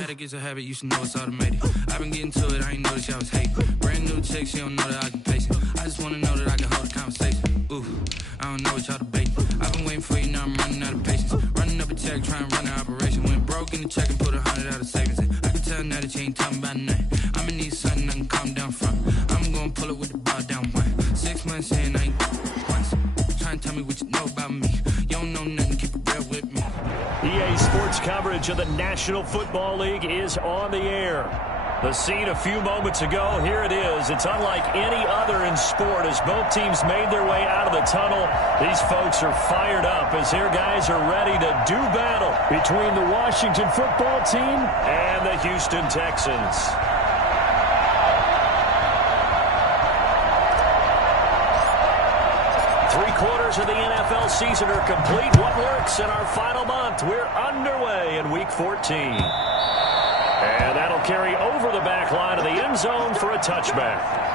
automatic, it's a habit, you should know it's automated. I've been getting to it, I ain't noticed y'all was hating. Brand new chick, she don't know that I can pace it. I just wanna know that I can hold a conversation. Ooh, I don't know what y'all debating. I've been waiting for you, now I'm running out of patience. Running up a check, trying to run an operation. Went broke in the check and put 100 out of savings in. I can tell now that you ain't talking about nothing. I'ma need something I can calm down from. I'm gonna pull it with the bar down one. 6 months in, I ain't once. Trying to tell me what you know about me. You don't know nothing, keep it real with me. EA Sports coverage of the National Football League is on the air. The scene a few moments ago, here it is. It's unlike any other in sport as both teams made their way out of the tunnel. These folks are fired up as their guys are ready to do battle between the Washington football team and the Houston Texans. Three-quarters of the NFL season are complete. What works in our final month? We're underway in Week 14. And that'll carry over the back line of the end zone for a touchback.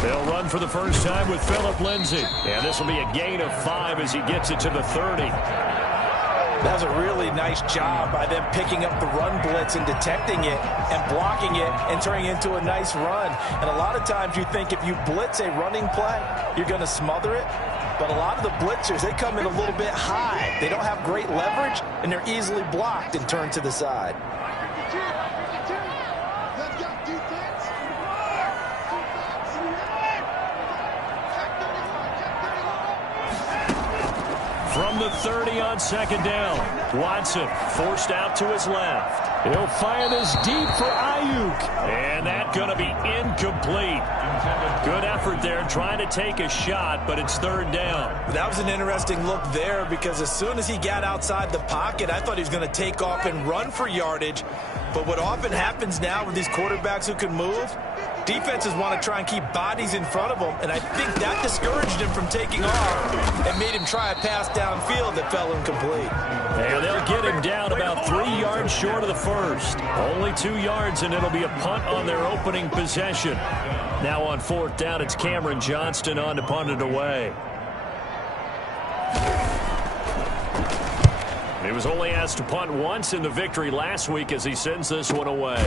They'll run for the first time with Phillip Lindsay. And this will be a gain of 5 as he gets it to the 30. That was a really nice job by them picking up the run blitz and detecting it and blocking it and turning it into a nice run. And a lot of times you think if you blitz a running play, you're going to smother it. But a lot of the blitzers, they come in a little bit high. They don't have great leverage, and they're easily blocked and turned to the side. From the 30 on second down, Watson forced out to his left. He'll fire this deep for Ayuk. And that's going to be incomplete. Good effort there trying to take a shot, but it's third down. That was an interesting look there because as soon as he got outside the pocket, I thought he was going to take off and run for yardage. But what often happens now with these quarterbacks who can move, defenses want to try and keep bodies in front of them, and I think that discouraged him from taking off and made him try a pass downfield that fell incomplete. And they'll get him down about 3 yards short of the first. Only 2 yards, and it'll be a punt on their opening possession. Now on fourth down, it's Cameron Johnston on to punt it away. He was only asked to punt once in the victory last week as he sends this one away.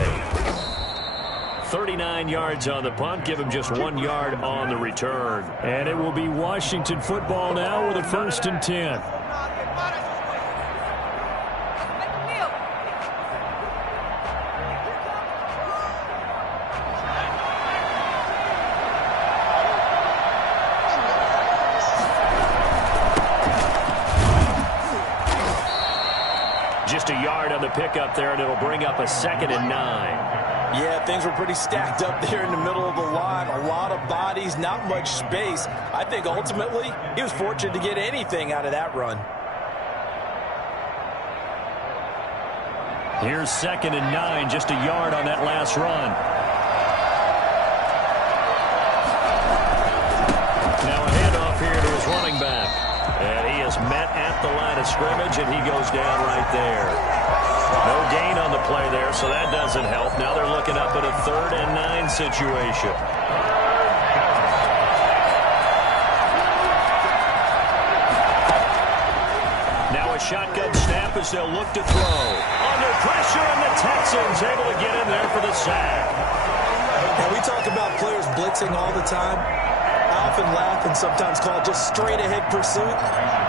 39 yards on the punt, give him just 1 yard on the return. And it will be Washington football now with a 1st and 10. Just a yard on the pickup there, and it'll bring up a 2nd and 9. Yeah, things were pretty stacked up there in the middle of the line. A lot of bodies, not much space. I think ultimately he was fortunate to get anything out of that run. Here's 2nd and 9, just a yard on that last run. Now a handoff here to his running back. And he is met at the line of scrimmage, and he goes down right there. No gain on the play there, so that doesn't help. Now they're looking up at a 3rd and 9 situation. Now a shotgun snap as they'll look to throw. Under pressure, and the Texans able to get in there for the sack. And we talk about players blitzing all the time. I often laugh and sometimes call it just straight-ahead pursuit.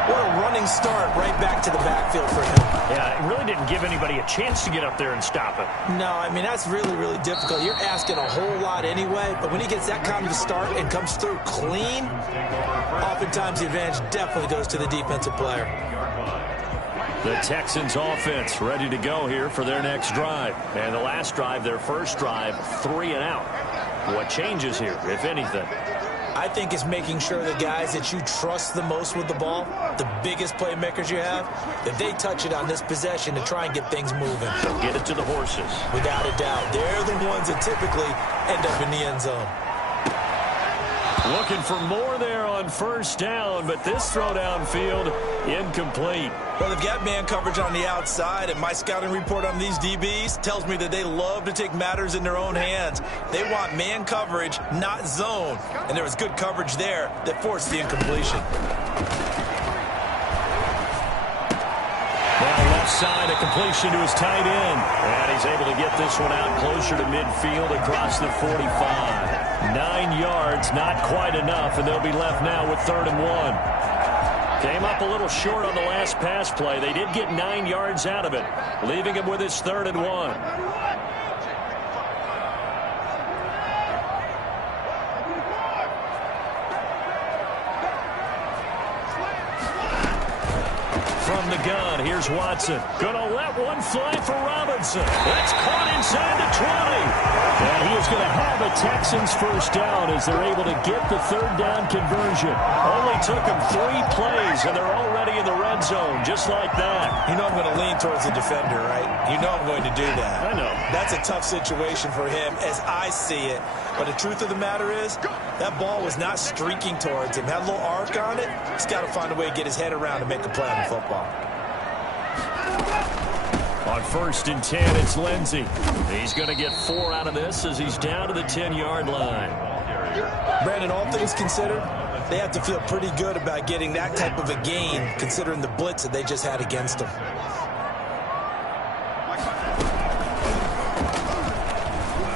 What a running start right back to the backfield for him. Yeah, it really didn't give anybody a chance to get up there and stop it. No, I mean, that's really, really difficult. You're asking a whole lot anyway, but when he gets that kind of start and comes through clean, oftentimes the advantage definitely goes to the defensive player. The Texans offense ready to go here for their next drive. And the last drive, their first drive, 3 and out. What changes here, if anything? I think it's making sure the guys that you trust the most with the ball, the biggest playmakers you have, that they touch it on this possession to try and get things moving. They'll get it to the horses. Without a doubt. They're the ones that typically end up in the end zone. Looking for more there on first down, but this throw downfield incomplete. Well, they've got man coverage on the outside, and my scouting report on these DBs tells me that they love to take matters in their own hands. They want man coverage, not zone. And there was good coverage there that forced the incompletion. Well, left side, a completion to his tight end. And he's able to get this one out closer to midfield across the 45. 9 yards, not quite enough, and they'll be left now with 3rd and 1. Came up a little short on the last pass play. They did get 9 yards out of it, leaving him with his 3rd and 1. From the gun, here's Watson. Gonna let one fly for Robinson. That's caught inside the 20. And he is going to have a Texans first down as they're able to get the 3rd down conversion. Only took them 3 plays, and they're already in the red zone, just like that. You know I'm going to lean towards the defender, right? You know I'm going to do that. I know. That's a tough situation for him as I see it. But the truth of the matter is, that ball was not streaking towards him. Had a little arc on it. He's got to find a way to get his head around and make a play on the football. On 1st and 10, it's Lindsey. He's going to get 4 out of this as he's down to the 10-yard line. Brandon, all things considered, they have to feel pretty good about getting that type of a gain, considering the blitz that they just had against them.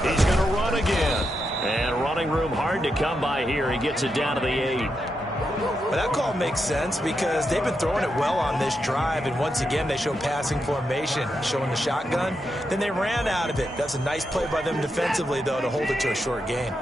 He's going to run again. And running room hard to come by here. He gets it down to the 8. But that call makes sense because they've been throwing it well on this drive, and once again they show passing formation, showing the shotgun. Then they ran out of it. That's a nice play by them defensively, though, to hold it to a short gain.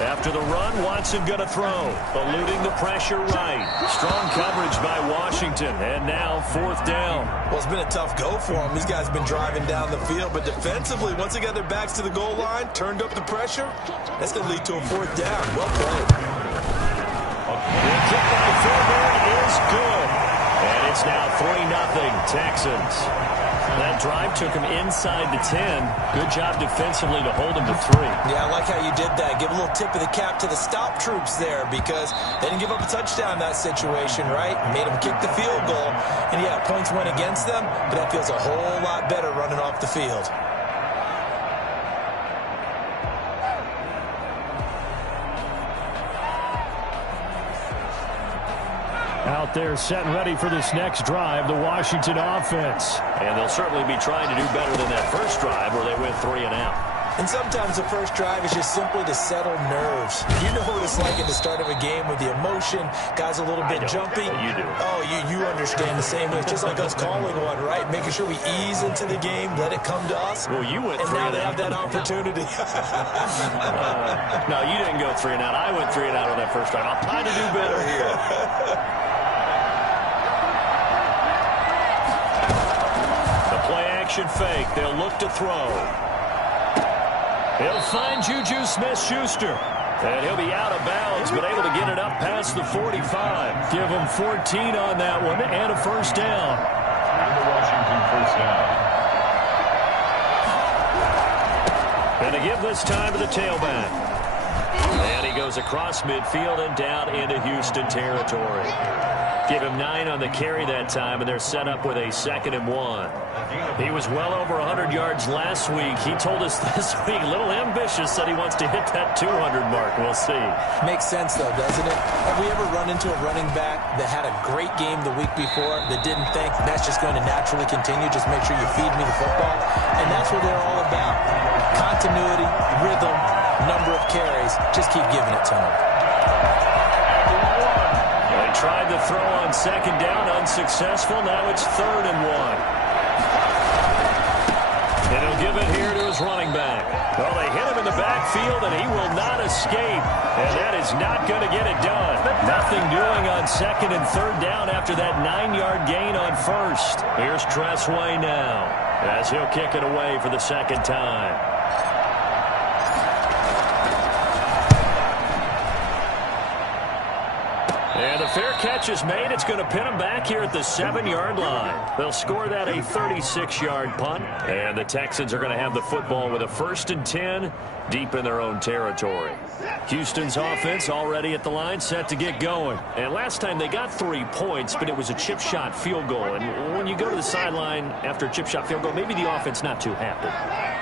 After the run, Watson going to throw. Eluding the pressure right. Strong coverage by Washington. And now 4th down. Well, it's been a tough go for them. These guys have been driving down the field. But defensively, once they got their backs to the goal line, turned up the pressure, that's going to lead to a 4th down. Well played. The kick by Fairbairn is good. And it's now 3-0 Texans. That drive took him inside the 10. Good job defensively to hold him to 3. Yeah, I like how you did that. Give a little tip of the cap to the stop troops there because they didn't give up a touchdown in that situation, right? Made them kick the field goal. And, yeah, points went against them, but that feels a whole lot better running off the field. Out there set and ready for this next drive, the Washington offense. And they'll certainly be trying to do better than that first drive where they went 3 and out. And sometimes the first drive is just simply to settle nerves. You know what it's like at the start of a game with the emotion. Guys a little bit jumpy. You do. Oh, you understand the same way. It's just like us calling one, right? Making sure we ease into the game, let it come to us. Well, you went 3 and out. And now they have that opportunity. No, you didn't go 3 and out. I went 3 and out on that first drive. I'll try to do better here. Action fake. They'll look to throw. He'll find Juju Smith-Schuster. And he'll be out of bounds, but able to get it up past the 45. Give him 14 on that one and a first down. And the Washington first down. And to give this time to the tailback. And he goes across midfield and down into Houston territory. Give him 9 on the carry that time, and they're set up with a 2nd and 1. He was well over 100 yards last week. He told us this week, a little ambitious, said he wants to hit that 200 mark. We'll see. Makes sense, though, doesn't it? Have we ever run into a running back that had a great game the week before that didn't think that's just going to naturally continue? Just make sure you feed me the football. And that's what they're all about. Continuity, rhythm, number of carries. Just keep giving it to them. They tried the throw on 2nd down, unsuccessful. Now it's 3rd and 1. And he'll give it here to his running back. Well, they hit him in the backfield, and he will not escape. And that is not going to get it done. Nothing doing on 2nd and 3rd down after that 9-yard gain on 1st. Here's Tressway now as he'll kick it away for the 2nd time. And the fair catch is made. It's going to pin them back here at the 7-yard line. They'll score that a 36-yard punt. And the Texans are going to have the football with a 1st and 10 deep in their own territory. Houston's offense already at the line, set to get going. And last time they got 3 points, but it was a chip shot field goal. And when you go to the sideline after a chip shot field goal, maybe the offense not too happy.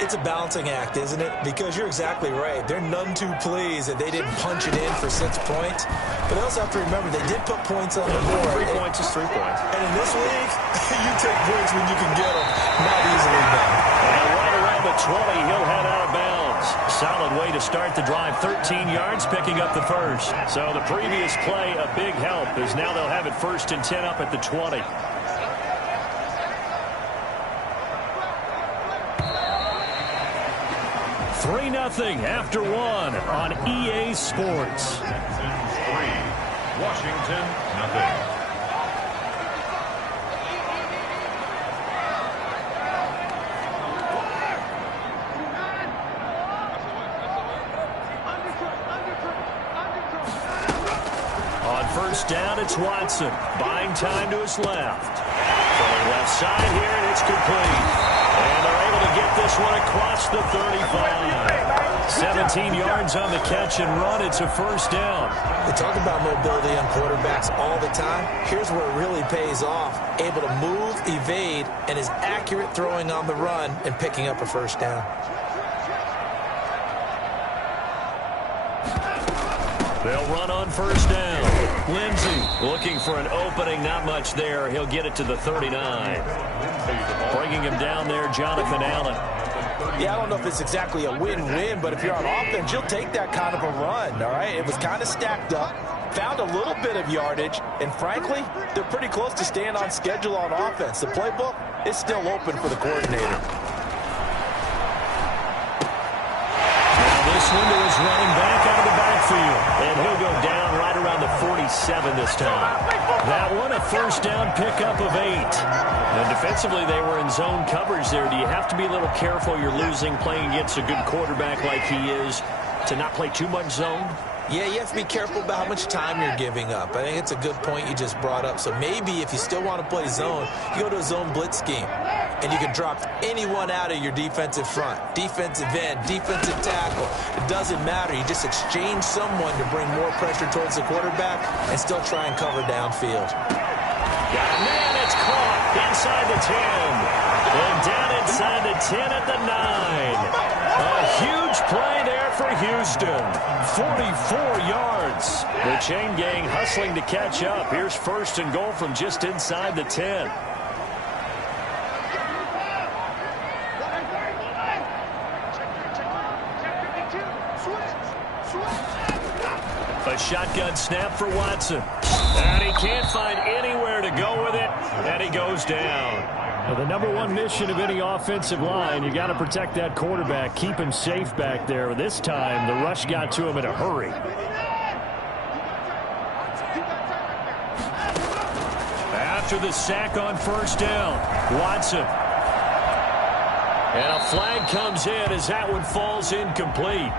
It's a balancing act, isn't it? Because you're exactly right. They're none too pleased that they didn't punch it in for 6 points. But they also have to remember they did put points on the board. 3 points is 3 points. And in this league, you take points when you can get them. Not easily done. And right around the 20, he'll head out of bounds. Solid way to start the drive. 13 yards, picking up the first. So the previous play, a big help, as now they'll have it 1st and 10 up at the 20. Three 0 after 1 on EA Sports. 3, Washington, nothing. First down, it's Watson. Buying time to his left. Going left side here, and it's complete. And they're able to get this one across the 35. 17 yards on the catch and run. It's a first down. They talk about mobility on quarterbacks all the time. Here's where it really pays off. Able to move, evade, and is accurate throwing on the run and picking up a first down. They'll run on first down. Lindsey looking for an opening. Not much there. He'll get it to the 39. Bringing him down there, Jonathan Allen. Yeah, I don't know if it's exactly a win-win, but if you're on offense, you'll take that kind of a run, all right? It was kind of stacked up, found a little bit of yardage, and frankly, they're pretty close to staying on schedule on offense. The playbook is still open for the coordinator. This one to his running back out of the backfield. And he'll go down right around the 47 this time. That one a first down pickup of 8. And defensively they were in zone coverage there. Do you have to be a little careful you're losing playing against a good quarterback like he is to not play too much zone? Yeah, you have to be careful about how much time you're giving up. I think it's a good point you just brought up. So maybe if you still want to play zone, you go to a zone blitz scheme. And you can drop anyone out of your defensive front. Defensive end, defensive tackle. It doesn't matter. You just exchange someone to bring more pressure towards the quarterback and still try and cover downfield. Got a man, it's caught inside the 10. And down inside the 10 at the 9. A huge play there for Houston. 44 yards. The chain gang hustling to catch up. Here's 1st and goal from just inside the 10. A shotgun snap for Watson. And he can't find anywhere to go with it. And he goes down. Well, the #1 mission of any offensive line, you got to protect that quarterback, keep him safe back there. This time, the rush got to him in a hurry. After the sack on first down, Watson. And a flag comes in as that one falls incomplete.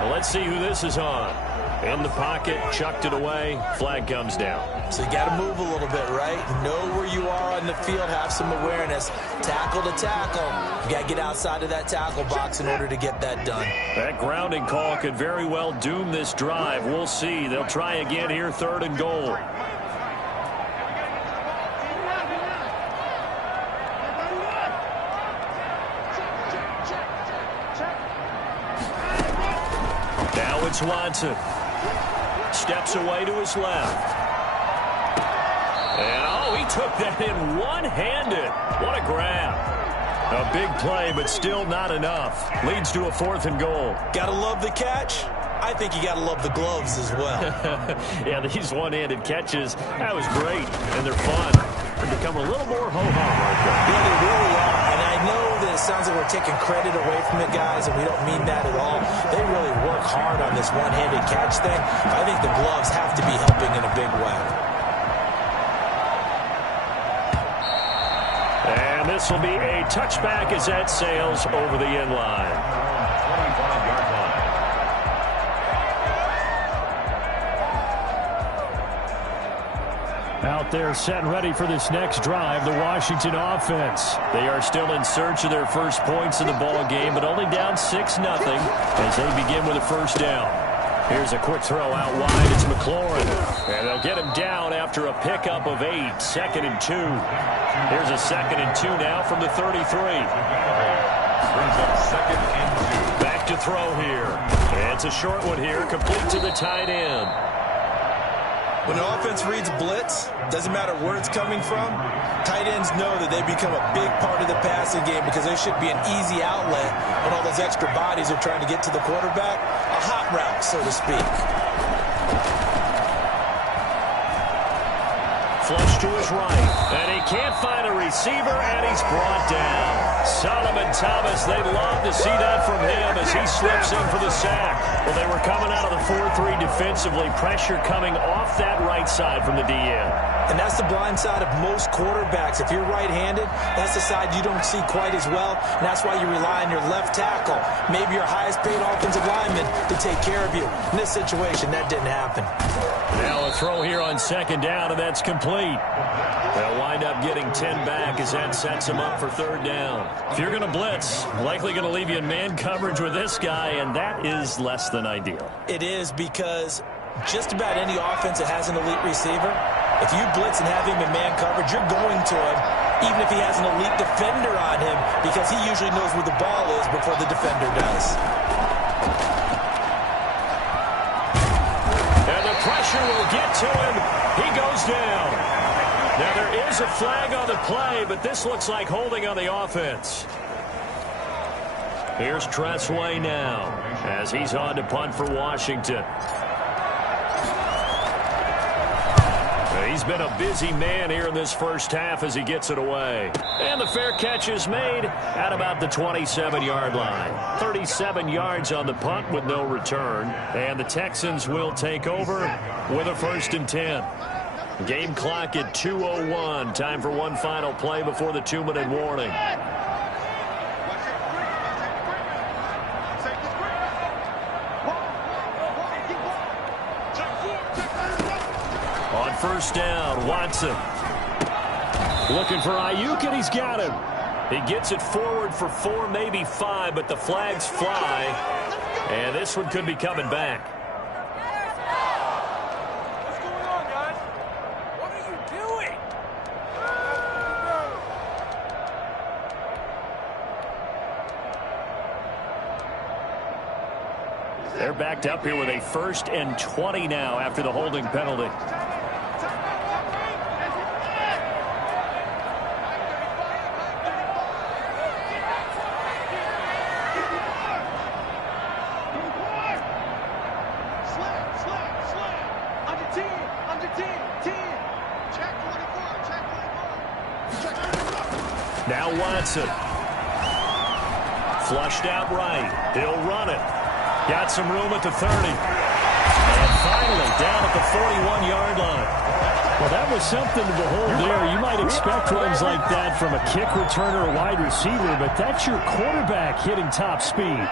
Well, let's see who this is on. In the pocket, chucked it away, flag comes down. So you got to move a little bit, right? Know where you are on the field, have some awareness. Tackle to tackle. You got to get outside of that tackle box in order to get that done. That grounding call could very well doom this drive. We'll see. They'll try again here, 3rd and goal. Now it's Watson. Steps away to his left. And, oh, he took that in one-handed. What a grab. A big play, but still not enough. Leads to a 4th and goal. Got to love the catch. I think you got to love the gloves as well. Yeah, these one-handed catches, that was great, and they're fun. They become a little more ho-hum right there. Yeah, they really are. And I know that it sounds like we're taking credit away from the guys, and we don't mean that at all. They really work hard on this one-handed catch thing. I think the gloves have to be helping in a big way. And this will be a touchback as that sails over the end line. 25-yard line. Out there set and ready for this next drive, the Washington offense. They are still in search of their first points in the ball game, but only down 6-0 as they begin with a first down. Here's a quick throw out wide. It's McLaurin. And they'll get him down after a pickup of 8. 2nd and 2. Here's a 2nd and 2 now from the 33. Brings up 2nd and 2. Back to throw here. And it's a short one here, complete to the tight end. When the offense reads blitz, doesn't matter where it's coming from, tight ends know that they become a big part of the passing game because there should be an easy outlet when all those extra bodies are trying to get to the quarterback. A hot route, so to speak. Flush to his right, and he can't find a receiver, and he's brought down. Solomon Thomas, they'd love to see that from him as he slips in for the sack. Well, they were coming out of the 4-3 defensively, pressure coming off that right side from the DN. And that's the blind side of most quarterbacks. If you're right-handed, that's the side you don't see quite as well, and that's why you rely on your left tackle, maybe your highest-paid offensive lineman, to take care of you. In this situation, that didn't happen. Now a throw here on 2nd down, and that's complete. They'll wind up getting 10 back as that sets them up for 3rd down. If you're going to blitz, likely going to leave you in man coverage with this guy, and that is less than ideal. It is because just about any offense that has an elite receiver, if you blitz and have him in man coverage, you're going to him, even if he has an elite defender on him, because he usually knows where the ball is before the defender does. And the pressure will get to him. He goes down. Now there is a flag on the play, but this looks like holding on the offense. Here's Tressway now as he's on to punt for Washington. He's been a busy man here in this first half as he gets it away. And the fair catch is made at about the 27-yard line. 37 yards on the punt with no return. And the Texans will take over with a 1st and 10. Game clock at 2:01. Time for one final play before the 2-minute warning. On 1st down, Watson. Looking for Ayuk, and he's got him. He gets it forward for 4, maybe 5, but the flags fly. And this one could be coming back. What's going on, guys? What are you doing? They're backed up here with a 1st and 20 now after the holding penalty. Now Watson. Flushed out right. He'll run it. Got some room at the 30. And finally down at the 41-yard line. Well, that was something to behold there. You might expect runs like that from a kick returner or wide receiver, but that's your quarterback hitting top speed.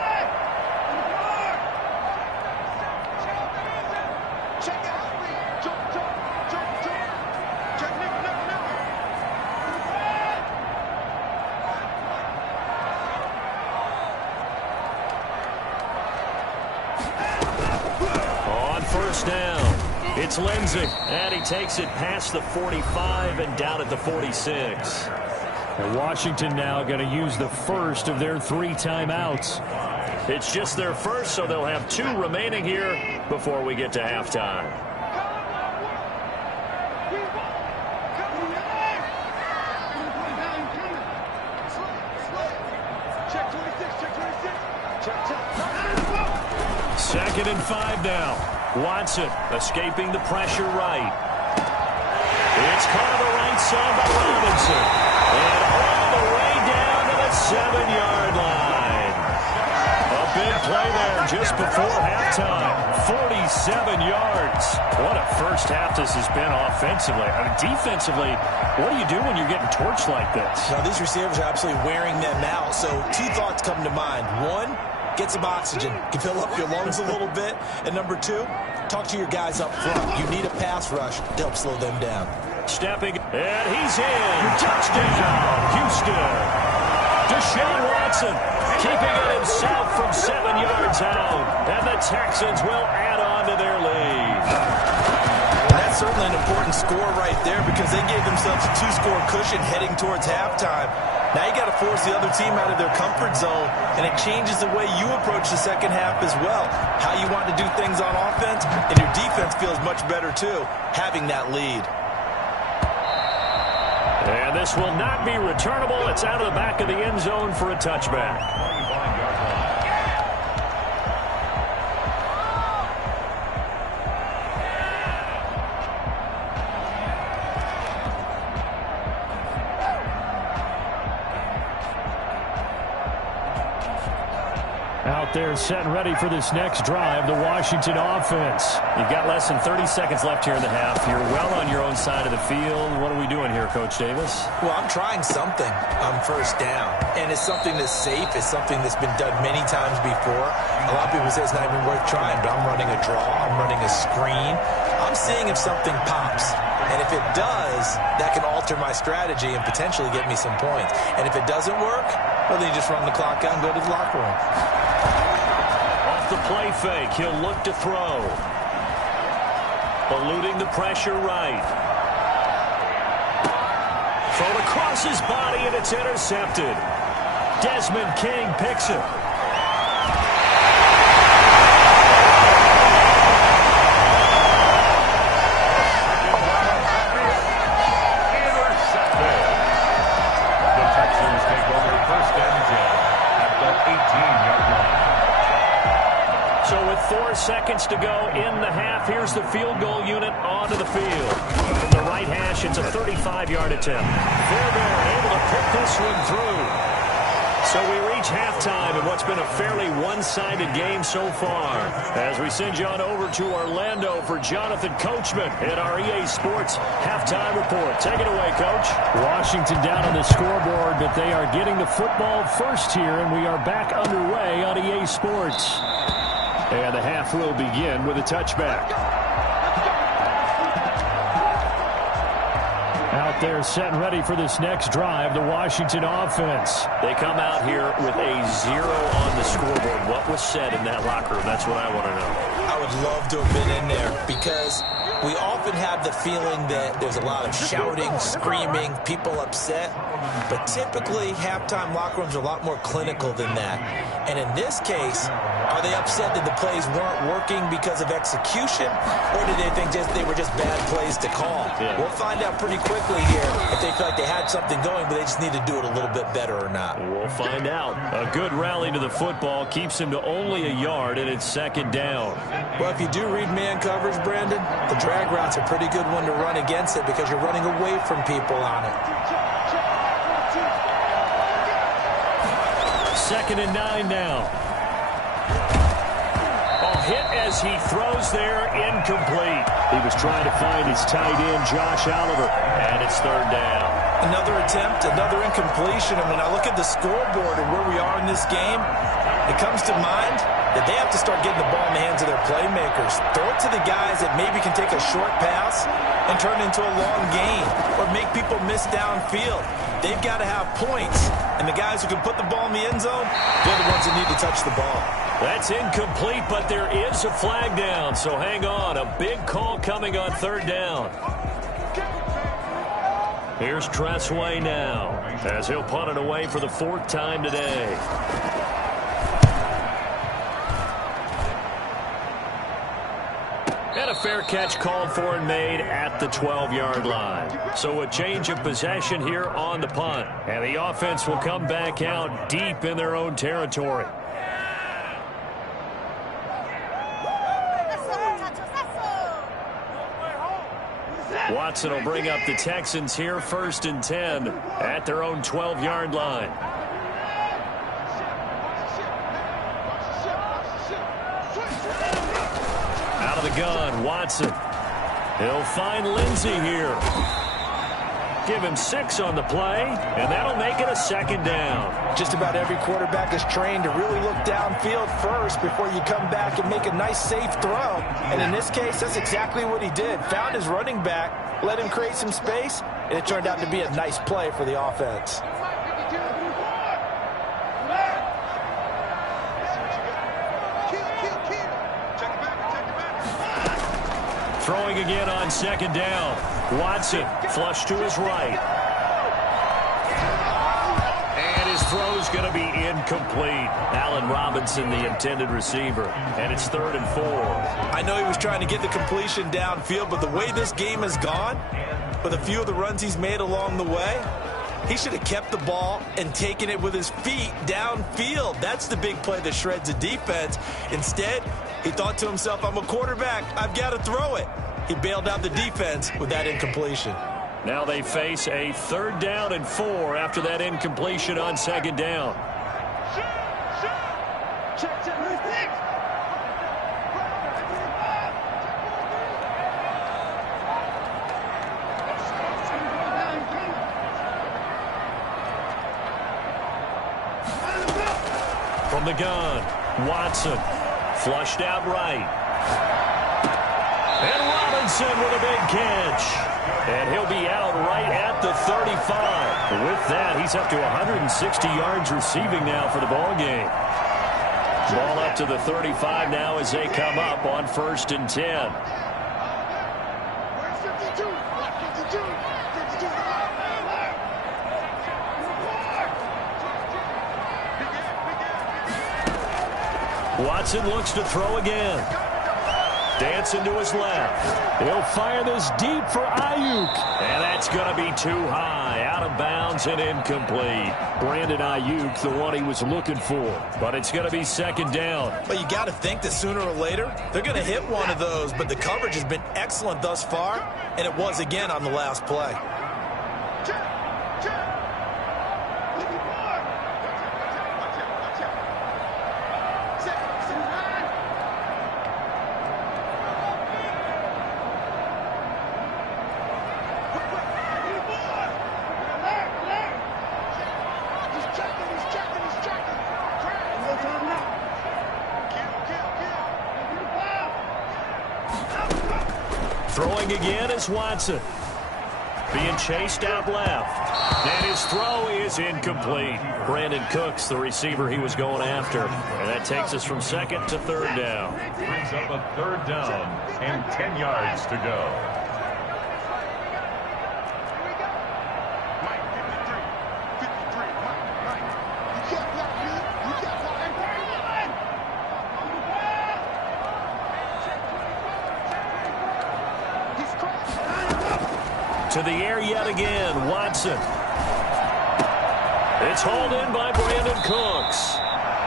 It's Lindsey, and he takes it past the 45 and down at the 46. And Washington now going to use the first of their 3 timeouts. It's just their first, so they'll have 2 remaining here before we get to halftime. Second and 5 now. Watson escaping the pressure right. It's caught on the right side by Robinson. And all the way down to the 7-yard line. A big play there just before halftime. 47 yards. What a first half this has been offensively. I mean, defensively, what do you do when you're getting torched like this? Now, these receivers are absolutely wearing them out. So 2 thoughts come to mind. 1, get some oxygen. Can fill up your lungs a little bit. And number 2, talk to your guys up front. You need a pass rush to help slow them down. Stepping, and he's in. Touchdown, Houston. Deshaun Watson keeping it himself from 7 yards out. And the Texans will add on to their lead. And that's certainly an important score right there because they gave themselves a 2-score cushion heading towards halftime. Now you got to force the other team out of their comfort zone, and it changes the way you approach the second half as well. How you want to do things on offense, and your defense feels much better too, having that lead. And this will not be returnable. It's out of the back of the end zone for a touchback. Out there set and ready for this next drive, the Washington offense. You've got less than 30 seconds left here in the half. You're well on your own side of the field. What are we doing here, Coach Davis? Well, I'm trying something on first down, and it's something that's safe. It's something that's been done many times before. A lot of people say it's not even worth trying, but I'm running a draw. I'm running a screen. I'm seeing if something pops. And if it does, that can alter my strategy and potentially get me some points. And if it doesn't work, well, then you just run the clock out and go to the locker room. Off the play fake, he'll look to throw. Eluding the pressure right. Thrown across his body, and it's intercepted. Desmond King picks it. So with 4 seconds to go in the half, here's the field goal unit onto the field. From the right hash, it's a 35-yard attempt. Fairbairn able to pick this one through. So we reach halftime in what's been a fairly one-sided game so far. As we send you on over to Orlando for Jonathan Coachman at our EA Sports halftime report. Take it away, Coach. Washington down on the scoreboard, but they are getting the football first here, and we are back underway on EA Sports. And the half will begin with a touchback. Out there set and ready for this next drive, the Washington offense. They come out here with a 0 on the scoreboard. What was said in that locker room? That's what I want to know. I would love to have been in there because we often have the feeling that there's a lot of shouting, screaming, people upset. But typically, halftime locker rooms are a lot more clinical than that. And in this case, are they upset that the plays weren't working because of execution? Or do they think they were just bad plays to call? Yeah. We'll find out pretty quickly here if they feel like they had something going, but they just need to do it a little bit better or not. We'll find out. A good rally to the football keeps him to only a yard, and it's second down. Well, if you do read man coverage, Brandon, the drag route's a pretty good one to run against it because you're running away from people on it. 2nd and 9 now. Hit as he throws there, incomplete. He was trying to find his tight end, Josh Oliver, and it's 3rd down. Another attempt, another incompletion. And when I look at the scoreboard and where we are in this game, it comes to mind that they have to start getting the ball in the hands of their playmakers. Throw it to the guys that maybe can take a short pass and turn it into a long gain or make people miss downfield. They've got to have points, and the guys who can put the ball in the end zone, they're the ones that need to touch the ball. That's incomplete, but there is a flag down, so hang on. A big call coming on 3rd down. Here's Tressway now, as he'll punt it away for the 4th time today. And a fair catch called for and made at the 12-yard line. So a change of possession here on the punt. And the offense will come back out deep in their own territory. Watson will bring up the Texans here 1st and 10 at their own 12-yard line. Out of the gun, Watson. He'll find Lindsey here. Give him 6 on the play, and that'll make it a second down. Just about every quarterback is trained to really look downfield first before you come back and make a nice, safe throw. And in this case, that's exactly what he did. Found his running back, let him create some space, and it turned out to be a nice play for the offense. Throwing again on second down. Watson flush to his right. And his throw's going to be incomplete. Allen Robinson, the intended receiver. And it's 3rd and 4. I know he was trying to get the completion downfield, but the way this game has gone, with a few of the runs he's made along the way, he should have kept the ball and taken it with his feet downfield. That's the big play that shreds a defense. Instead, he thought to himself, I'm a quarterback, I've got to throw it. He bailed out the defense with that incompletion. Now they face a 3rd down and 4 after that incompletion on second down. From the gun, Watson flushed out right. And Robinson with a big catch. And he'll be out right at the 35. With that, he's up to 160 yards receiving now for the ball game. Ball up to the 35 now as they come up on 1st and 10. Watson looks to throw again. Dancing to his left. He'll fire this deep for Ayuk. And that's going to be too high. Out of bounds and incomplete. Brandon Ayuk, the one he was looking for. But it's going to be 2nd down. But you got to think that sooner or later, they're going to hit one of those. But the coverage has been excellent thus far. And it was again on the last play. Throwing again is Watson. Being chased out left. And his throw is incomplete. Brandon Cooks, the receiver he was going after. And that takes us from 2nd to 3rd down. Brings up a 3rd down and 10 yards to go. To the air yet again, Watson. It's hauled in by Brandon Cooks.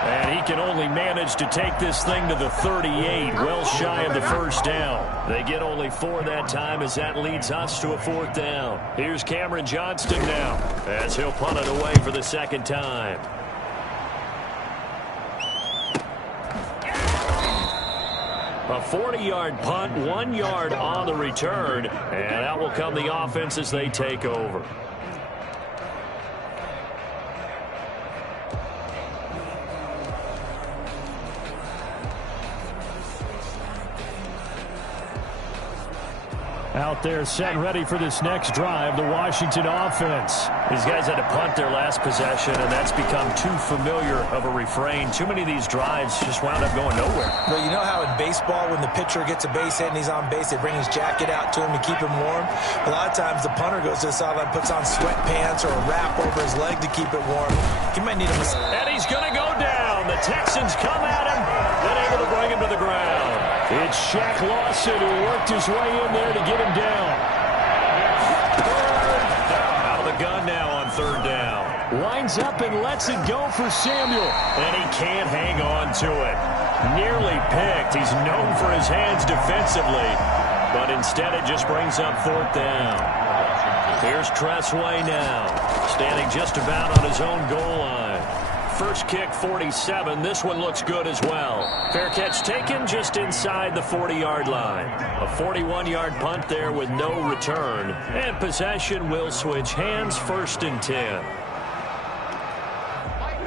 And he can only manage to take this thing to the 38, well shy of the 1st down. They get only 4 that time as that leads us to a 4th down. Here's Cameron Johnston now as he'll punt it away for the 2nd time. A 40-yard punt, 1 yard on the return, and out will come the offense as they take over. Out there set ready for this next drive, the Washington offense. These guys had to punt their last possession, and that's become too familiar of a refrain. Too many of these drives just wound up going nowhere. Well, you know how in baseball, when the pitcher gets a base hit and he's on base, they bring his jacket out to him to keep him warm? A lot of times the punter goes to the sideline, puts on sweatpants or a wrap over his leg to keep it warm. He might need a massage. And he's going to go down. The Texans come at him, then able to bring him to the ground. It's Shaq Lawson who worked his way in there to get him down. Out of the gun now on 3rd down. Lines up and lets it go for Samuel. And he can't hang on to it. Nearly picked. He's known for his hands defensively. But instead it just brings up 4th down. Here's Tressway now. Standing just about on his own goal line. First kick, 47. This one looks good as well. Fair catch taken just inside the 40-yard line. A 41-yard punt there with no return. And possession will switch hands, 1st and 10.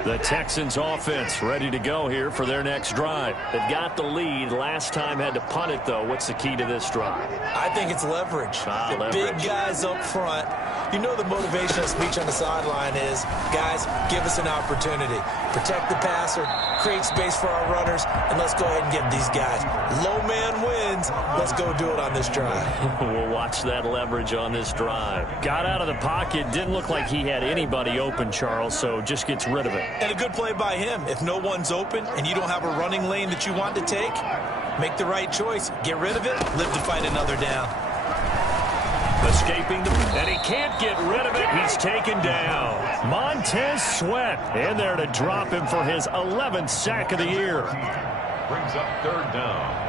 The Texans offense ready to go here for their next drive. They've got the lead. Last time had to punt it, though. What's the key to this drive? I think it's leverage. The big guys up front. You know the motivational speech on the sideline is, guys, give us an opportunity. Protect the passer, create space for our runners, and let's go ahead and get these guys. Low man wins. Let's go do it on this drive. We'll watch that leverage on this drive. Got out of the pocket. Didn't look like he had anybody open, Charles, so just gets rid of it. And a good play by him. If no one's open and you don't have a running lane that you want to take, make the right choice. Get rid of it. Live to fight another down. Escaping, and he can't get rid of it. He's taken down. Montez Sweat in there to drop him for his 11th sack of the year. Brings up 3rd down.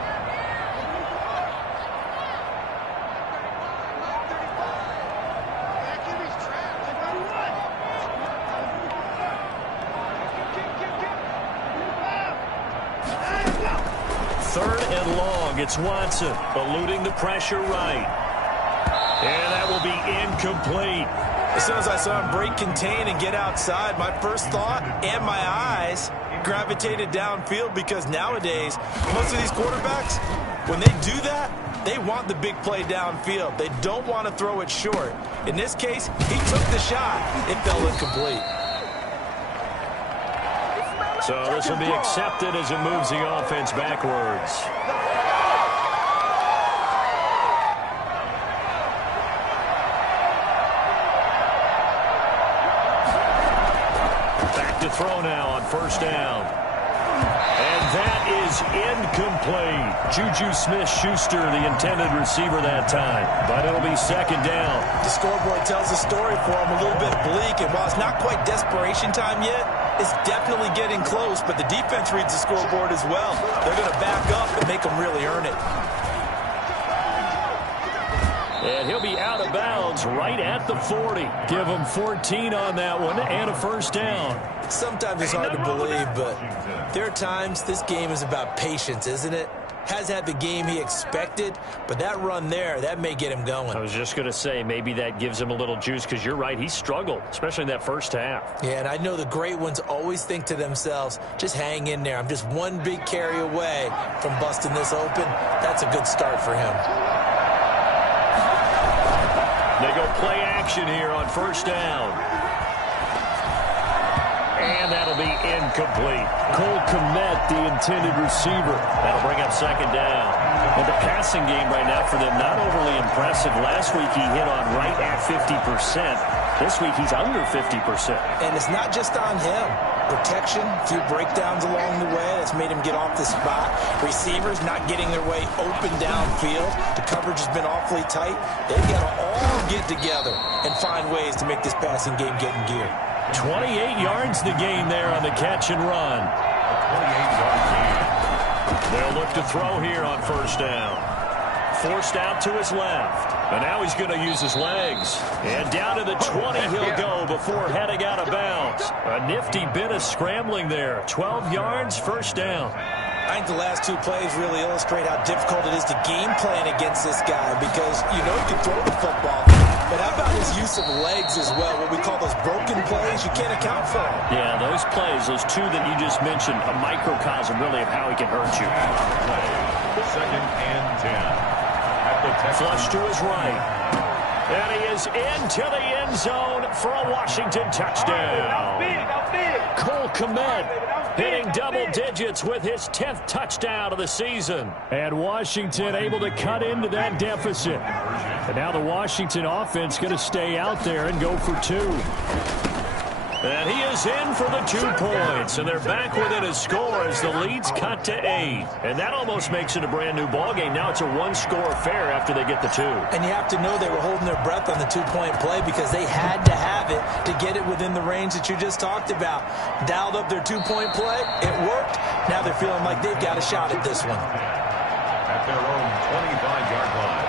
Third and long. It's Watson eluding the pressure right. And that will be incomplete. As soon as I saw him break contain and get outside, my first thought and my eyes gravitated downfield, because nowadays, most of these quarterbacks, when they do that, they want the big play downfield. They don't want to throw it short. In this case, he took the shot. It fell incomplete. So this will be accepted as it moves the offense backwards. Throw now on 1st down. And that is incomplete. Juju Smith-Schuster, the intended receiver that time. But it'll be 2nd down. The scoreboard tells the story for him, a little bit bleak. And while it's not quite desperation time yet, it's definitely getting close. But the defense reads the scoreboard as well. They're going to back up and make them really earn it. And he'll be out of bounds right at the 40. Give him 14 on that one and a 1st down. Sometimes it's hard to believe, but there are times this game is about patience, isn't it? Has had the game he expected, but that run there, that may get him going. I was just going to say, maybe that gives him a little juice, because you're right, he struggled, especially in that 1st half. Yeah, and I know the great ones always think to themselves, just hang in there. I'm just one big carry away from busting this open. That's a good start for him. They go play action here on 1st down. And that'll be incomplete. Cole Kmet, the intended receiver. That'll bring up 2nd down. Well, the passing game right now for them, not overly impressive. Last week he hit on right at 50%. This week he's under 50%. And it's not just on him. Protection, a few breakdowns along the way. That's made him get off the spot. Receivers not getting their way open downfield. The coverage has been awfully tight. They've got to all get together and find ways to make this passing game get in gear. 28 yards to gain there on the catch and run. 28-yard gain. They'll look to throw here on 1st down. Forced out to his left. And now he's going to use his legs. And down to the 20 he'll go before heading out of bounds. A nifty bit of scrambling there. 12 yards, 1st down. I think the last 2 plays really illustrate how difficult it is to game plan against this guy, because you know he can throw the football. But how about his use of legs as well? What we call those broken plays, you can't account for them. Yeah, those plays, those 2 that you just mentioned, a microcosm really of how he can hurt you. 2nd and 10. Flush to his right. And he is into the end zone for a Washington touchdown. Cole Kmet hitting double digits with his 10th touchdown of the season. And Washington able to cut into that deficit. And now the Washington offense going to stay out there and go for 2. And he is in for the 2 points. And they're back within a score as the lead's cut to 8. And that almost makes it a brand new ballgame. Now it's a 1-score affair after they get the 2. And you have to know they were holding their breath on the 2-point play, because they had to have it to get it within the range that you just talked about. Dialed up their 2-point play. It worked. Now they're feeling like they've got a shot at this one. At their own 25-yard line.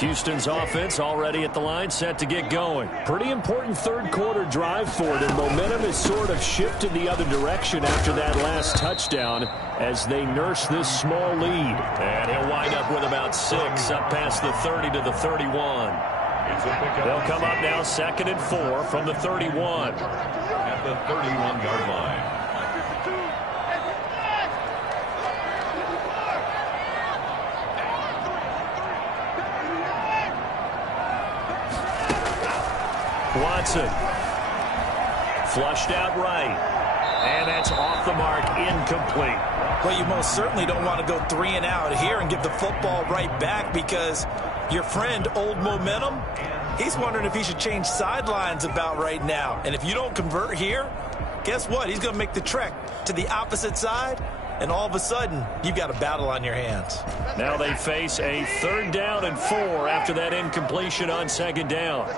Houston's offense already at the line, set to get going. Pretty important third quarter drive for them. Momentum has sort of shifted the other direction after that last touchdown as they nurse this small lead. And he'll wind up with about 6 up past the 30 to the 31. They'll come up now 2nd and 4 from the 31. At the 31-yard line. Watson. Flushed out right. And that's off the mark, incomplete. Well, you most certainly don't want to go 3 and out here and give the football right back because your friend, Old Momentum, he's wondering if he should change sidelines about right now. And if you don't convert here, guess what? He's going to make the trek to the opposite side, and all of a sudden, you've got a battle on your hands. Now they face a 3rd down and 4 after that incompletion on 2nd down.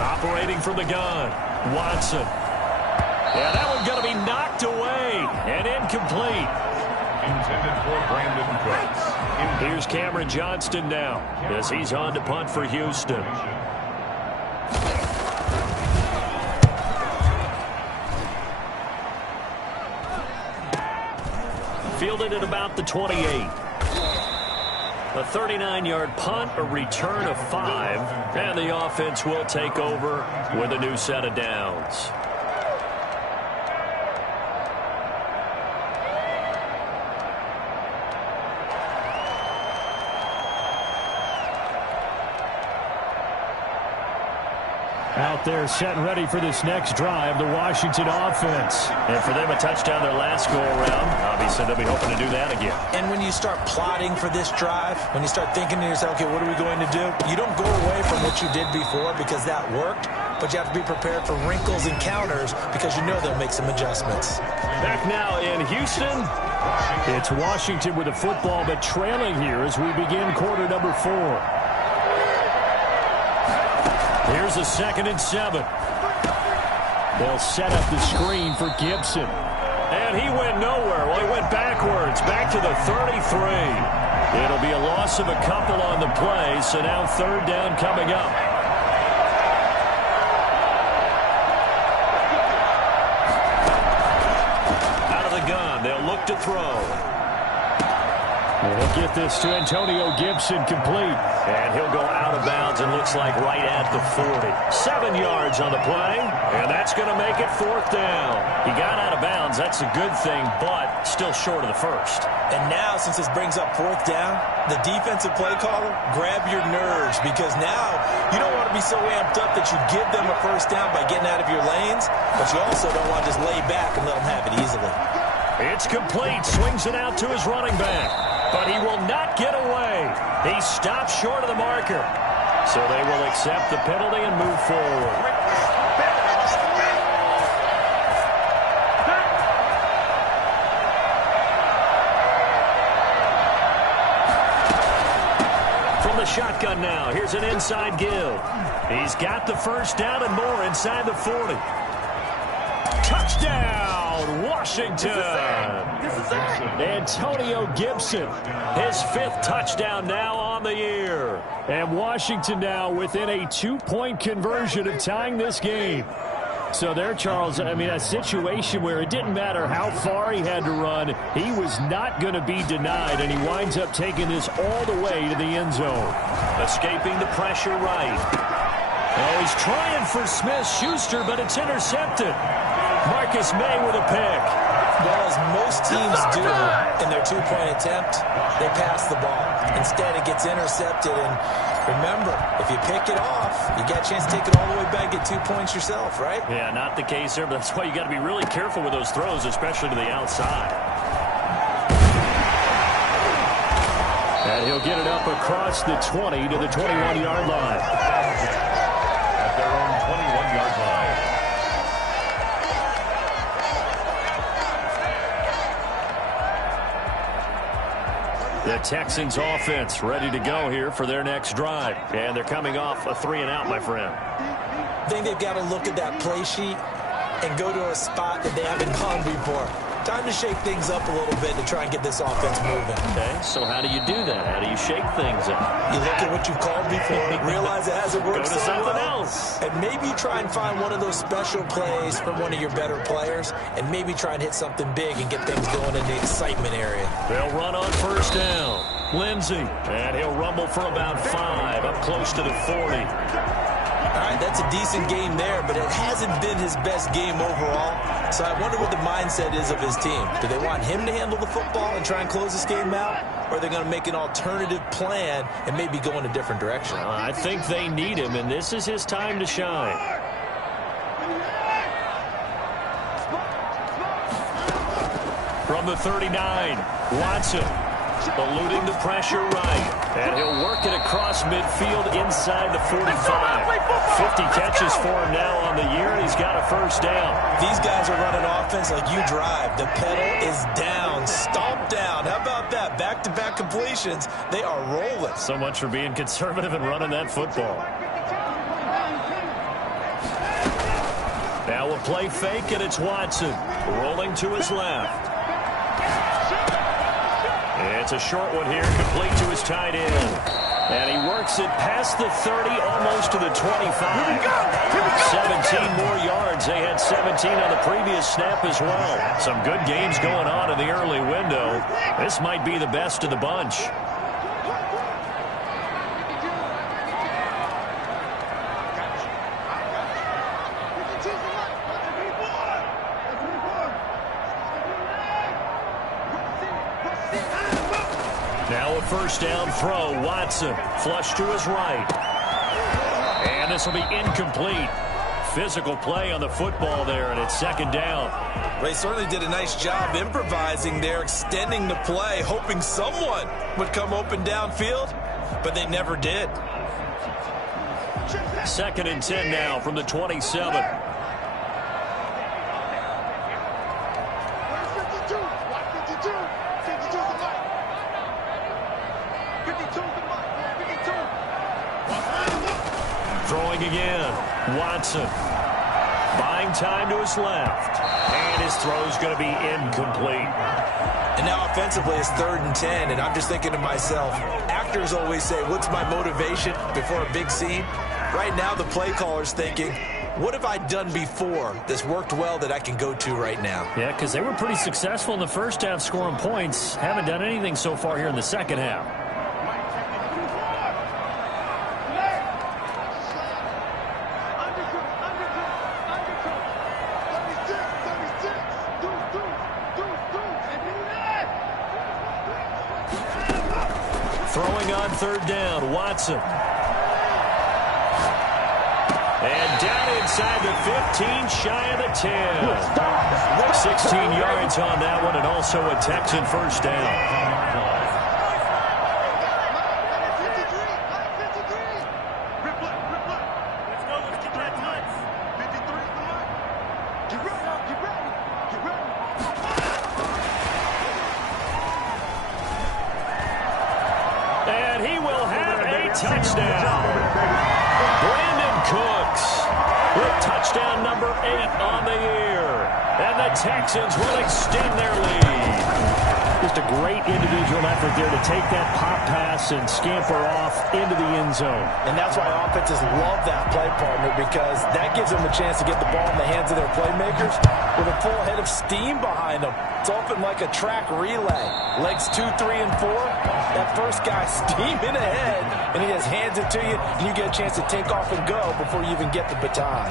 Operating from the gun, Watson. Yeah, that one's going to be knocked away and incomplete. Intended for Brandon Cooks. Here's Cameron Johnston now as he's on to punt for Houston. Fielded at about the 28. A 39-yard punt, a return of 5, and the offense will take over with a new set of downs. Out there set and ready for this next drive, the Washington offense. And for them, a touchdown their last go-around. Obviously, they'll be hoping to do that again. And when you start plotting for this drive, when you start thinking to yourself, okay, what are we going to do? You don't go away from what you did before because that worked, but you have to be prepared for wrinkles and counters because you know they'll make some adjustments. Back now in Houston, it's Washington with the football, but trailing here as we begin quarter number 4. Here's a 2nd and 7. They'll set up the screen for Gibson. And he went nowhere. Well, he went backwards, back to the 33. It'll be a loss of a couple on the play, so now 3rd down coming up. Out of the gun, they'll look to throw. They'll get this to Antonio Gibson complete. And he'll go out of bounds and looks like right at the 40. 7 yards on the play, and that's going to make it 4th down. He got out of bounds. That's a good thing, but still short of the 1st. And now, since this brings up 4th down, the defensive play caller, grab your nerves because now you don't want to be so amped up that you give them a 1st down by getting out of your lanes, but you also don't want to just lay back and let them have it easily. It's complete. Swings it out to his running back. But he will not get away. He stops short of the marker. So they will accept the penalty and move forward. From the shotgun now, here's an inside give. He's got the 1st down and more inside the 40. Touchdown, Washington. Antonio Gibson, his 5th touchdown now on the year. And Washington now within a 2-point conversion of tying this game. So there, Charles, I mean, a situation where it didn't matter how far he had to run, he was not going to be denied, and he winds up taking this all the way to the end zone. Escaping the pressure right. Oh, he's trying for Smith-Schuster, but it's intercepted. Marcus May with a pick. Well, as most teams do in their 2-point attempt, they pass the ball. Instead, it gets intercepted. And remember, if you pick it off, you got a chance to take it all the way back, get 2 points yourself, right? Yeah, not the case there, but that's why you got to be really careful with those throws, especially to the outside. And he'll get it up across the 20 to the 21-yard line. At their own 21-yard line. The Texans offense ready to go here for their next drive. And they're coming off a 3-and-out, my friend. I think they've got to look at that play sheet and go to a spot that they haven't gone before. Time to shake things up a little bit to try and get this offense moving. Okay, so how do you do that? How do you shake things up? You look at what you've called before, realize it hasn't worked Go to so something well, else. and maybe try and find one of those special plays from one of your better players, and maybe try and hit something big and get things going in the excitement area. They'll run on first down. Lindsey, and he'll rumble for about 5, up close to the 40. All right, that's a decent game there, but it hasn't been his best game overall. So I wonder what the mindset is of his team. Do they want him to handle the football and try and close this game out? Or are they going to make an alternative plan and maybe go in a different direction? I think they need him, and this is his time to shine. From the 39, Watson. Eluding the pressure right. And he'll work it across midfield inside the 45. 50 catches for him now on the year, and he's got a first down. These guys are running offense like you drive. The pedal is down, stomped down. How about that? Back-to-back completions. They are rolling. So much for being conservative and running that football. Now a play fake, and it's Watson. Rolling to his left. It's a short one here, complete to his tight end. And he works it past the 30, almost to the 25. 17 more yards. They had 17 on the previous snap as well. Some good games going on in the early window. This might be the best of the bunch. Now a first down throw. Watson flush to his right. And this will be incomplete. Physical play on the football there, and it's second down. They certainly did a nice job improvising there, extending the play, hoping someone would come open downfield, but they never did. Second and 10 now from the 27. Throwing again, Watson. Buying time to his left. And his throw's going to be incomplete. And now offensively it's 3rd and 10, and I'm just thinking to myself, actors always say, what's my motivation before a big scene? Right now the play caller's thinking, what have I done before that's worked well that I can go to right now? Yeah, because they were pretty successful in the first half scoring points. Haven't done anything so far here in the second half. Throwing on third down, Watson. And down inside the 15, shy of the 10. 16 yards on that one, and also a Texan first down. And he will have a touchdown. Brandon Cooks with touchdown number 8 on the year. And the Texans will extend their lead. Just a great individual effort there to take that pop pass and scamper off into the end zone. And that's why offenses love that play partner, because that gives them a chance to get the ball in the hands of their playmakers with a full head of steam behind them. It's often like a track relay. Legs 2, 3, and 4. That first guy steaming ahead, and he just hands it to you, and you get a chance to take off and go before you even get the baton.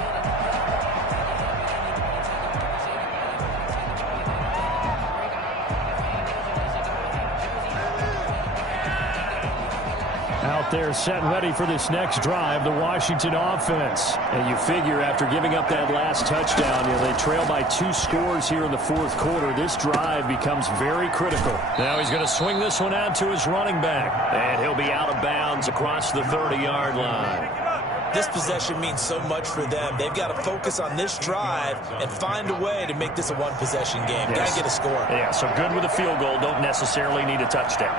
Out there set and ready for this next drive, the Washington offense. And you figure after giving up that last touchdown, they trail by 2 scores here in the fourth quarter. This drive becomes very critical. Now he's going to swing this one out to his running back. And he'll be out of bounds across the 30-yard line. This possession means so much for them. They've got to focus on this drive and find a way to make this a one-possession game. Got to get a score. Yeah, so good with a field goal. Don't necessarily need a touchdown.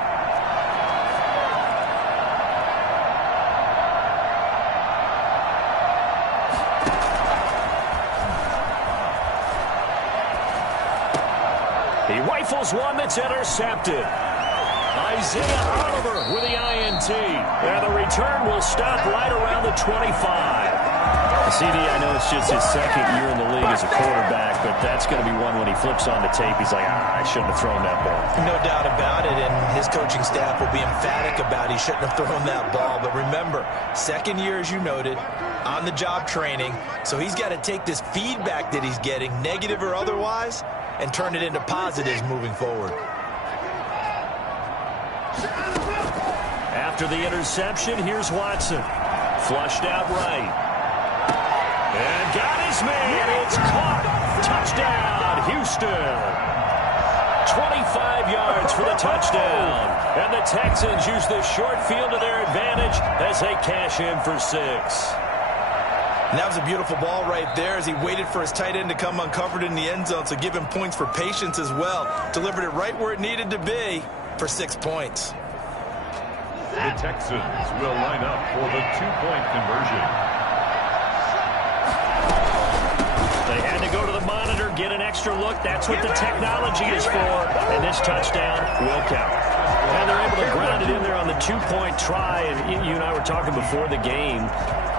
rifles one that's intercepted. Isaiah Oliver with the INT. And the return will stop right around the 25. CD, I know it's just his second year in the league as a quarterback, but that's going to be one when he flips on the tape. He's like, I shouldn't have thrown that ball. No doubt about it, and his coaching staff will be emphatic about he shouldn't have thrown that ball. But remember, second year, as you noted, on-the-job training, so he's got to take this feedback that he's getting, negative or otherwise, and turn it into positives moving forward. After the interception, here's Watson. Flushed out right. And got his man. It's caught. Touchdown, Houston. 25 yards for the touchdown. And the Texans use this short field to their advantage as they cash in for 6. And that was a beautiful ball right there as he waited for his tight end to come uncovered in the end zone, so give him points for patience as well. Delivered it right where it needed to be for 6 points. The Texans will line up for the 2-point conversion. They had to go to the monitor, get an extra look. That's what the technology is for. And this touchdown will count. And they're able to ground it in there on the 2-point try. And you and I were talking before the game.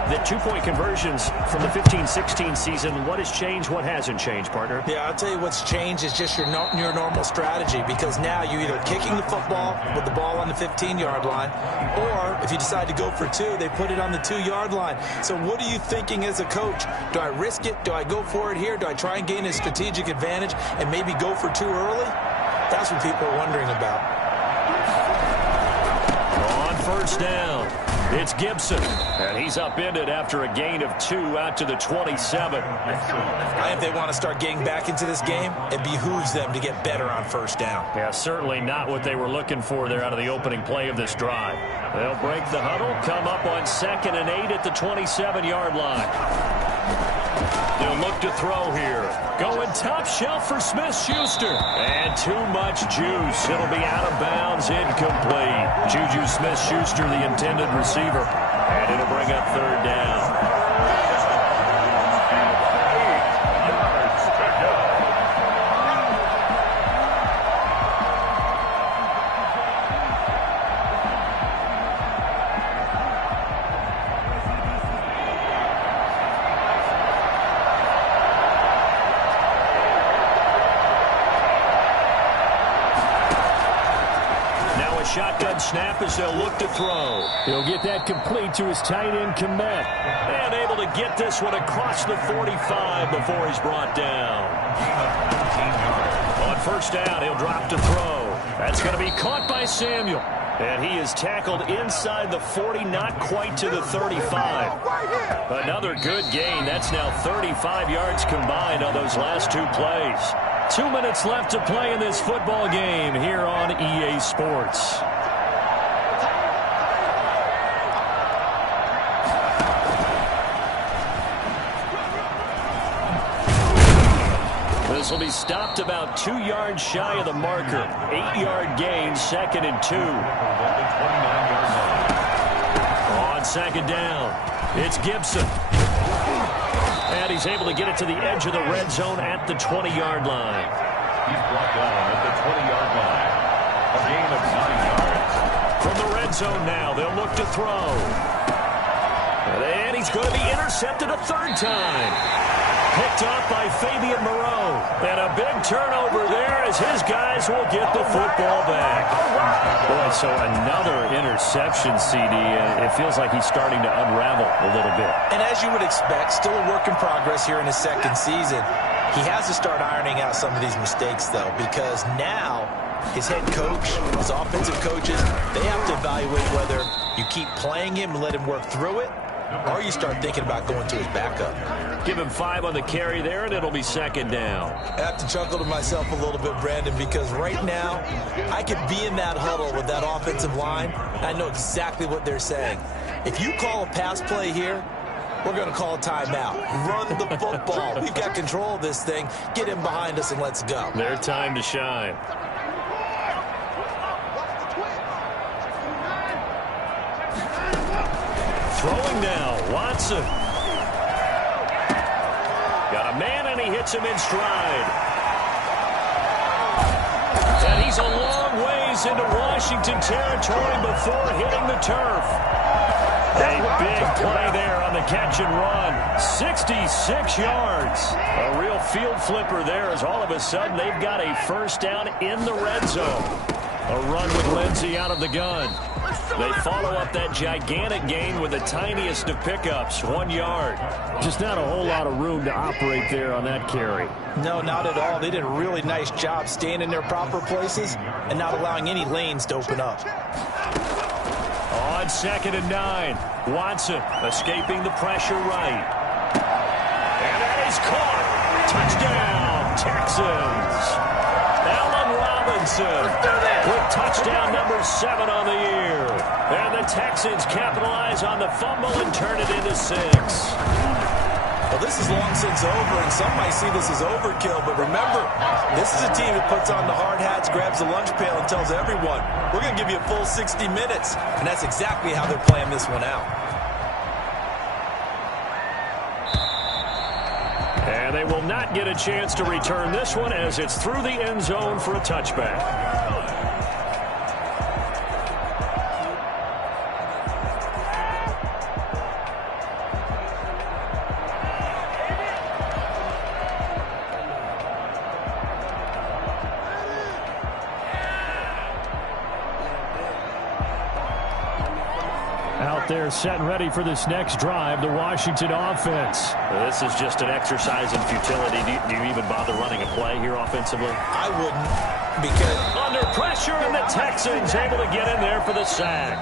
The 2-point conversions from the 15-16 season, what has changed, what hasn't changed, partner? Yeah, I'll tell you what's changed is just your normal strategy, because now you're either kicking the football with the ball on the 15-yard line, or if you decide to go for 2, they put it on the 2-yard line. So what are you thinking as a coach? Do I risk it? Do I go for it here? Do I try and gain a strategic advantage and maybe go for 2 early? That's what people are wondering about. On first down. It's Gibson, and he's upended after a gain of 2 out to the 27. If they want to start getting back into this game, it behooves them to get better on first down. Yeah, certainly not what they were looking for there out of the opening play of this drive. They'll break the huddle, come up on 2nd and 8 at the 27-yard line. They'll look to throw here. Going top shelf for Smith-Schuster. And too much juice. It'll be out of bounds, incomplete. Juju Smith-Schuster, the intended receiver. And it'll bring up 3rd down. Shotgun snap as they'll look to throw. He'll get that complete to his tight end, Kmet. And able to get this one across the 45 before he's brought down. On first down, he'll drop to throw. That's going to be caught by Samuel. And he is tackled inside the 40, not quite to the 35. Another good gain. That's now 35 yards combined on those last 2 plays. 2 minutes left to play in this football game here on EA Sports. This will be stopped about 2 yards shy of the marker. 8-yard gain, 2nd and 2. On 2nd down, it's Gibson. And he's able to get it to the edge of the red zone at the 20-yard line. He's brought down at the 20-yard line. A gain of 9 yards. From the red zone now, they'll look to throw. And he's going to be intercepted a 3rd time. Picked off by Fabian Moreau. And a big turnover there as his guys will get the football back. Boy, so another interception, CD. It feels like he's starting to unravel a little bit. And as you would expect, still a work in progress here in his 2nd season. He has to start ironing out some of these mistakes, though, because now his head coach, his offensive coaches, they have to evaluate whether you keep playing him and let him work through it, or you start thinking about going to his backup. Give him 5 on the carry there, and it'll be 2nd down. I have to chuckle to myself a little bit, Brandon, because right now I could be in that huddle with that offensive line. I know exactly what they're saying. If you call a pass play here, we're going to call a timeout. Run the football. We've got control of this thing. Get him behind us and let's go. Their time to shine. Throwing now, Watson. Got a man, and he hits him in stride. He's a long ways into Washington territory before hitting the turf. A big play there on the catch and run. 66 yards. A real field flipper there as all of a sudden they've got a first down in the red zone. A run with Lindsey out of the gun. They follow up that gigantic gain with the tiniest of pickups, 1 yard. Just not a whole lot of room to operate there on that carry. No, not at all. They did a really nice job staying in their proper places and not allowing any lanes to open up. On 2nd and 9, Watson escaping the pressure right. And that is caught. Touchdown, Texans. Allen Robinson with touchdown number 7 on the year. And the Texans capitalize on the fumble and turn it into 6. Well, this is long since over, and some might see this as overkill. But remember, this is a team that puts on the hard hats, grabs the lunch pail, and tells everyone, we're going to give you a full 60 minutes. And that's exactly how they're playing this one out. And they will not get a chance to return this one as it's through the end zone for a touchback. They're set and ready for this next drive, the Washington offense. This is just an exercise in futility. Do you even bother running a play here offensively? I wouldn't, because under pressure, and the Texans able to get in there for the sack.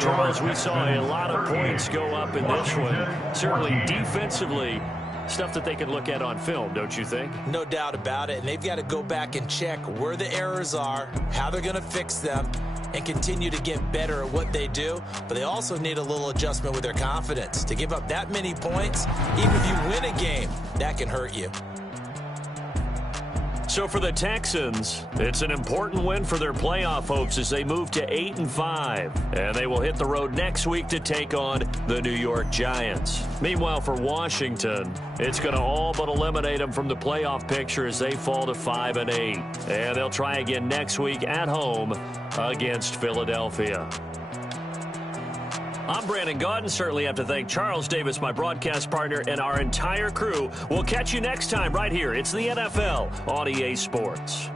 Charles, we saw a lot of points go up in this one. Certainly defensively, stuff that they can look at on film, don't you think? No doubt about it. And they've got to go back and check where the errors are, how they're going to fix them, and continue to get better at what they do. But they also need a little adjustment with their confidence. To give up that many points, even if you win a game, that can hurt you. So for the Texans, it's an important win for their playoff hopes as they move to 8-5. And they will hit the road next week to take on the New York Giants. Meanwhile, for Washington, it's going to all but eliminate them from the playoff picture as they fall to 5-8. And they'll try again next week at home against Philadelphia. I'm Brandon Gaudin. Certainly have to thank Charles Davis, my broadcast partner, and our entire crew. We'll catch you next time right here. It's the NFL on EA Sports.